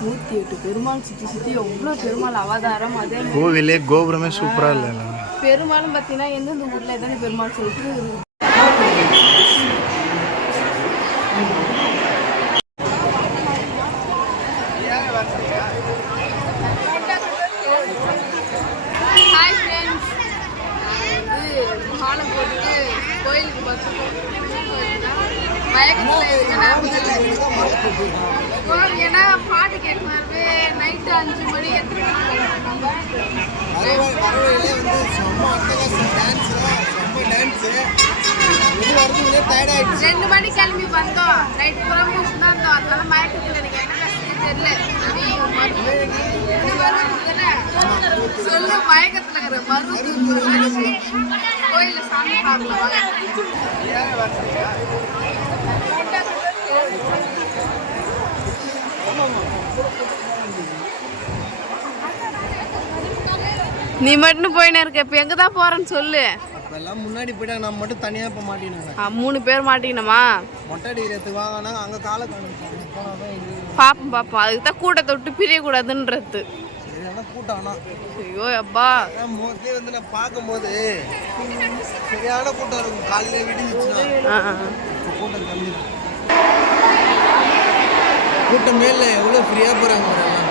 நூற்றி எட்டு பெருமாள் சுற்றி சுற்றி எவ்வளோ பெருமாள் அவதாரம் அதே கோவிலே கோபுரமே சூப்பராக இல்லை பெருமாளும் பார்த்தீங்கன்னா எந்தெந்த ஊரில் எந்தெந்த பெருமாள் சொல்லிட்டு ஃப்ரெண்ட்ஸ் வந்து மயக்கத்தில் இருக்குன்னா ஏன்னா பாட்டு கேட்கவே நைட்டு அஞ்சு மணி எத்தனை ரெண்டு மணி கிளம்பி வந்தோம். நைட் முடிச்சு தான் இருந்தோம் அதனால மயக்கத்தில் எனக்கு என்ன கஷ்டம் தெரியல? சொல்லு மயக்கத்தில் இருக்கிற மருந்து கோயில சாமி பார்க்கலாம். நீ மட்டும் போயினே இருக்க. இப்போ எங்கே தான் போகிறேன்னு சொல்லு. அப்பெல்லாம் முன்னாடி போயிட்டாங்க நம்ம மட்டும் தனியாக இப்போ மாட்டினாங்க மூணு பேர் மாட்டிக்கணுமா மொட்டை அடிக்கிறதுக்கு வாங்கினாங்க அங்கே காலை பாப்போம் பாப்போம். அதுக்கு தான் கூட்டத்தை விட்டு பிரியக்கூடாதுன்றது. கூட்டம் ஐயோ அப்பா. மோஸ்ட்லி வந்து நான் பார்க்கும்போது சரியான கூட்டம் இருக்கும். காலையில. இப்போ கூட்டம் கம்மி கூட்டமே இல்லை எவ்வளோ ஃப்ரீயாக போகிறாங்க எல்லாம்.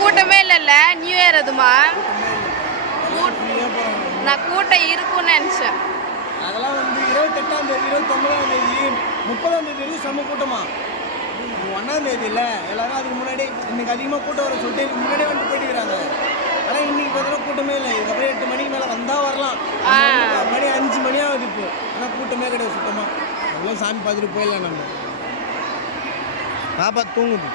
கூட்டமே இல்லைல்ல நியூ இயர் அதுமா. நான் கூட்டம் இருக்கும்னு நினச்சேன். அதெல்லாம் வந்து இருபத்தெட்டாம் தேதி இருபத்தொம்பதாம் தேதி முப்பதாம் தேதி வரைக்கும் செம்ம கூட்டமா. ஒன்றாம் தேதி இல்லை. எல்லாரும் அதுக்கு முன்னாடி இன்னைக்கு அதிகமாக கூட்டம் வர சொல்லிட்டு இதுக்கு முன்னாடியே வந்து போயிட்டு ஆனால் இன்னைக்கு பார்த்தீங்கன்னா கூட்டமே இல்லை. இதுக்கப்புறம் எட்டு மணிக்கு மேலே வந்தால் வரலாம். மணி வந்து ஆகுது இப்போ ஆனால் கூட்டமே கிடையாது சுத்தமாக எவ்வளோ சாமி பார்த்துட்டு போயிடலாம் நம்ம. பாப்பா தூங்குது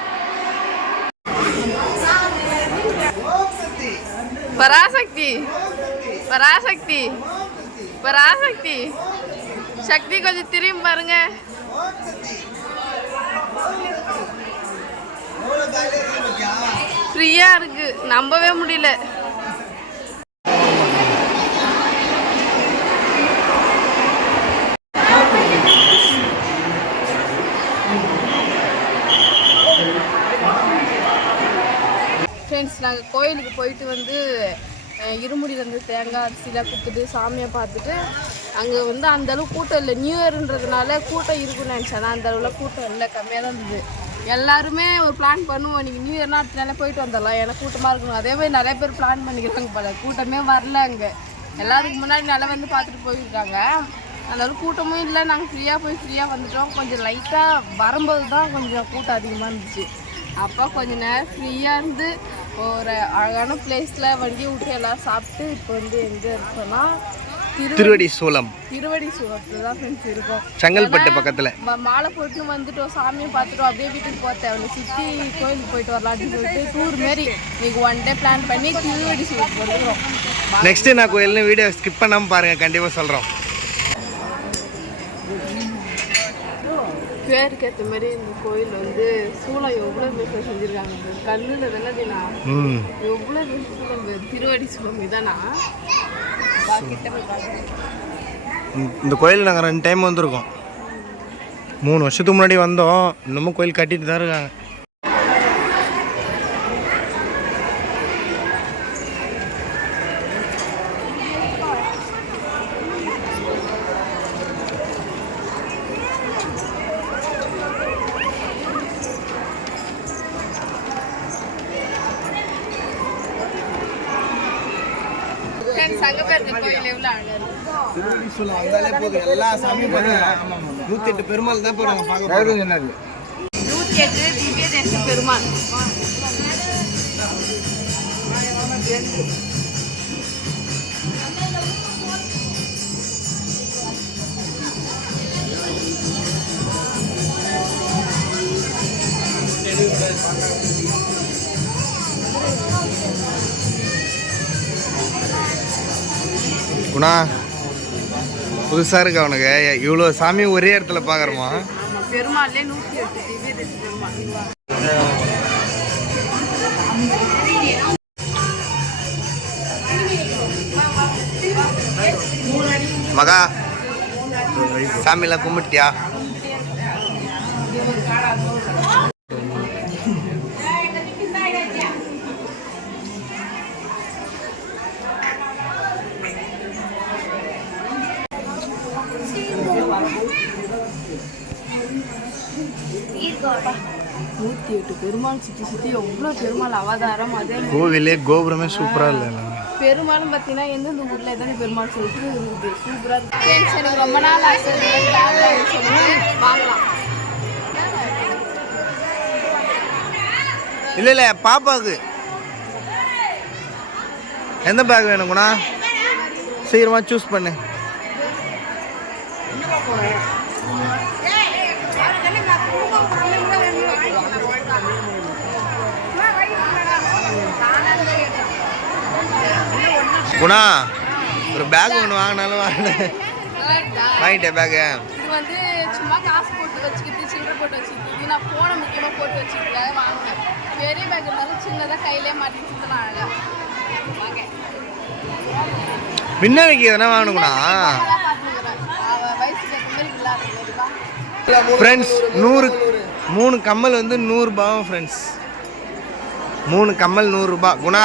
பராசக்தி. பராசக்தி. பராசக்தி. சக்தி கொஞ்சம் திரும்பி பாருங்க. ஃப்ரீயா இருக்கு. நம்பவே முடியல ஃப்ரெண்ட்ஸ் நாங்கள் கோயிலுக்கு போயிட்டு வந்து இருமுடியிலேருந்து தேங்காய் அரிசிலாம் கொடுத்துட்டு சாமியை பார்த்துட்டு அங்கே வந்து அந்த அளவு கூட்டம் இல்லை. நியூ இயர்ன்றதுனால கூட்டம் இருக்குன்னு நினச்சேன். ஆனால் அந்த அளவுல கூட்டம் இல்லை. கம்மியாக தான் இருந்தது. எல்லாருமே ஒரு பிளான் பண்ணுவோம். நீங்கள் நியூ இயர்னா அடுத்த நாளே போயிட்டு வந்துடலாம். ஏன்னா கூட்டமாக இருக்கணும். அதே மாதிரி நிறைய பேர் பிளான் பண்ணிக்கிறாங்க போல. கூட்டமே வரல அங்கே. எல்லாருக்கு முன்னாடி நல்லா வந்து பார்த்துட்டு போயிருக்காங்க. அந்த கூட்டமும் இல்லை. நாங்கள் ஃப்ரீயாக போய் ஃப்ரீயாக வந்துட்டோம். கொஞ்சம் லைட்டாக வரும்போது தான் கொஞ்சம் கூட்டம் அதிகமாக இருந்துச்சு. அப்போ கொஞ்ச நேரம் ஃப்ரீயாக இருந்து ஒரு அழகான பிளேஸில் வண்டி விட்டு எல்லாம் சாப்பிட்டு இப்போ வந்து எங்கே இருக்கோம்னா திரு திருவடி சூலம் திருவடி தான் ஃப்ரெண்ட்ஸ் இருக்கோம். செங்கல்பட்டு பக்கத்தில். மாலை போட்டு வந்துட்டோம் சாமியை பார்த்துட்டோம் அப்படியே வீட்டுக்கு போக தேவையில்ல சுற்றி கோயிலுக்கு போயிட்டு வரலாம் அப்படின்னு சொல்லிட்டு டூர் மாரி இன்னைக்கு ஒன் டே பிளான் பண்ணி திருவடி சுகத்துக்கு வந்துடுறோம் நெக்ஸ்ட் நான் கோயில்னு வீடியோ ஸ்கிப் பண்ணாமல் பாருங்கள் கண்டிப்பாக சொல்கிறோம் பேருக்கு ஏற்ற மாதிரி இந்த கோயில் வந்து சூளம் எவ்வளோ பேர் செஞ்சுருக்காங்க கல்லில் தானே தினா ம். எவ்வளோ சூளம் திருவடி சூளம் இதானா? இந்த கோயில் நாங்கள் ரெண்டு டைம் வந்திருக்கோம். மூணு வருஷத்துக்கு முன்னாடி வந்தோம். இன்னமும் கோயில் கட்டிட்டு தான் இருக்காங்க. வந்தாலே போதும் எல்லா சாமியும் பார்க்கலாம் எட்டு பெருமாள் தான் போகிறாங்க பார்க்க நூற்றி எட்டு திவ்ய தேச பெருமாள். குணா புதுசாக இருக்கு அவனுக்கு இவ்வளோ சாமி ஒரே இடத்துல பார்க்குறோமா மகா சாமிலாம் கும்பிட்டியா? நூற்றி எட்டு பெருமாள் சுற்றி சுற்றி எவ்வளோ பெருமாள் அவதாரம் அதே கோவிலே கோபுரமே சூப்பராக இல்லை பெருமாளும் பார்த்தீங்கன்னா எந்தெந்த ஊரில் எத்தனை பெருமாள் சொல்லிட்டு இருக்குது. சூப்பராக இருக்கு. ஃப்ரெண்ட்ஸ் எனக்கு ரொம்ப நாள் ஆசை வாங்கலாம். இல்லை இல்லை பாப்பாவுக்கு. எந்த பேக் வேணும் குணா? சீக்கிரமா சூஸ் பண்ணு. குணா ஒரு பேக் ஒன்று வாங்கினாலும் வாங்கினேன்? வாங்கிட்டேன் பேக்கு இது வந்து சும்மா காசு போட்டு வச்சுக்கிட்டு சில்லறை போட்டு வச்சுக்கிட்டு நான் போனை முக்கியமாக போட்டு வச்சுக்கிறதுக்காக வாங்கினேன். பெரிய பேக் இருந்தாலும் சின்னதாக கையிலே மாட்டிட்டு சுத்தலாம் அழகா வாங்க. பின்னாடிக்கு எதனா வாங்கணும் குணா அதான் பார்த்துக்கிறேன் அவள் வயசுக்கு ஏற்ற மாதிரி இல்லாத ஃப்ரெண்ட்ஸ் நூறு மூணு கம்மல் வந்து நூறுரூபாவும் ஃப்ரெண்ட்ஸ் மூணு கம்மல் நூறுரூபா குணா?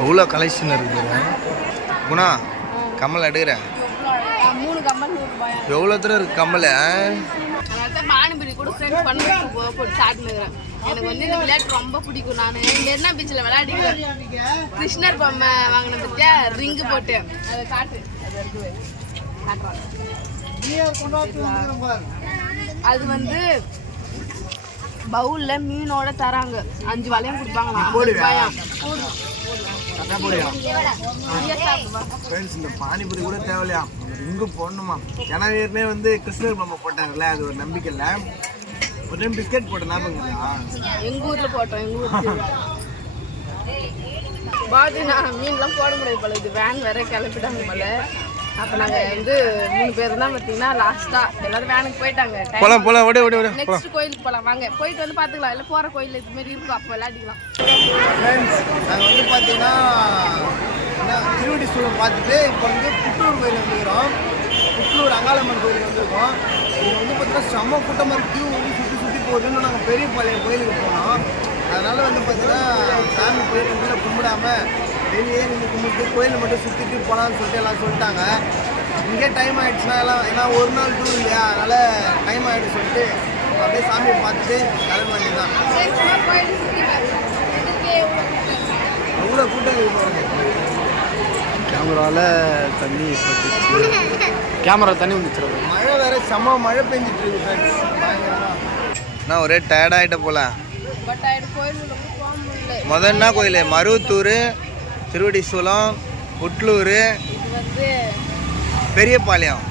எவ்வளோ கலெக்ஷன் இருக்குது குணா கம்மல் எடுக்கிறேன். எவ்வளோ மூணு எவ்வளோ தூரம் இருக்கு கம்மல்? கூட ஃப்ரெண்ட்ஸ் போட்டு எனக்கு வந்து இந்த விளையாட்டு ரொம்ப பிடிக்கும் நான். மெரினா பீச்சில் விளையாடிக்கிறேன் கிருஷ்ணர் பொம்மை வாங்கின பற்றியா ரிங்கு போட்டு. அதை காட்டு. அது இருக்குது. அது வந்து பவுல்ல மீனோட தராங்க. அஞ்சு வளையம் கொடுப்பாங்களாம். ஃப்ரெண்ட்ஸ் இந்த பானிபூரி கூட தேவையில்லையா? ரிங்கு போடணுமா? ஏன்னா ஏற்கனவே வந்து கிருஷ்ணர் பொம்மை போட்டாங்கல்ல அது ஒரு நம்பிக்கை இல்லை. ஒரு டைம் பிஸ்கெட் போட்ட ஞாபகங்களா எங்க ஊர்ல போட்டோம் எங்க ஊர்ல பாத்தீங்கன்னா மீன்லாம் போட முடியாது போல. இது வேன் வேற கிளப்பிட்டாங்க போல. அப்ப நாங்க வந்து மூணு பேர் தான் பார்த்தீங்கன்னா லாஸ்டா எல்லாரும் வேனுக்கு போயிட்டாங்க. போலாம் போலாம். ஓடி ஓடி ஓடி. நெக்ஸ்ட் கோயிலுக்கு போலாம். வாங்க போயிட்டு வந்து பாத்துக்கலாம் இல்ல போற கோயில் இது மாதிரி இருக்கும். அப்ப விளையாடிக்கலாம் ஃப்ரெண்ட்ஸ் நாங்கள் வந்து பார்த்தீங்கன்னா திருவடி சூழல் பார்த்துட்டு இப்போ வந்து புத்தூர் கோயில் வந்துக்கிறோம் புத்தூர் அங்காளம்மன் கோயிலுக்கு வந்திருக்கோம். இங்கே வந்து பார்த்தீங்கன்னா செம்ம கூட்டமாக இருக்கு. போகுதுன்னு நாங்கள் பெரிய பாளையம் கோயிலுக்கு போனோம். அதனால் வந்து பார்த்தீங்கன்னா சாமி கோயில் உள்ள கும்பிடாம வெளியே நீங்கள் கும்பிட்டு கோயிலை மட்டும் சுற்றிட்டு போகலான்னு சொல்லிட்டு எல்லாம் சொல்லிட்டாங்க. இங்கே டைம் ஆயிடுச்சுன்னா எல்லாம் ஏன்னா ஒரு நாள் டூர் இல்லையா? அதனால் டைம் ஆகிடுச்சு சொல்லிட்டு அப்படியே சாமியை பார்த்துட்டு கிளம்ப. இதுக்கே இவ்வளவு கூட்டம். கேமராவில் தண்ணி கேமரா தண்ணி வந்துச்சு. மழை வேற செம்ம மழை பெஞ்சிட்டு இருக்கு நான் ஒரே டயர்டாகிட்ட போல. முதல் என்ன கோயில்? மருவத்தூர் திருவடிசூலம் புட்லூர் பெரியபாளையம்.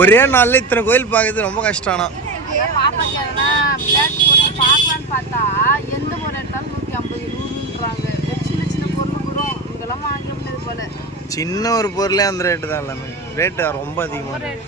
ஒரே நாளில் இத்தனை கோயில் பார்க்கறது ரொம்ப பார்க்கலான்னு பார்த்தா எந்த பொருள் எடுத்தாலும் நூற்றி ஐம்பது நூறுன்றாங்க சின்ன சின்ன பொருள் கூட இங்கெல்லாம் வாங்க முடியாது போல சின்ன ஒரு பொருளே அந்த ரேட்டு தான் எல்லாமே. ரேட்டு ரொம்ப அதிகமாக ரேட்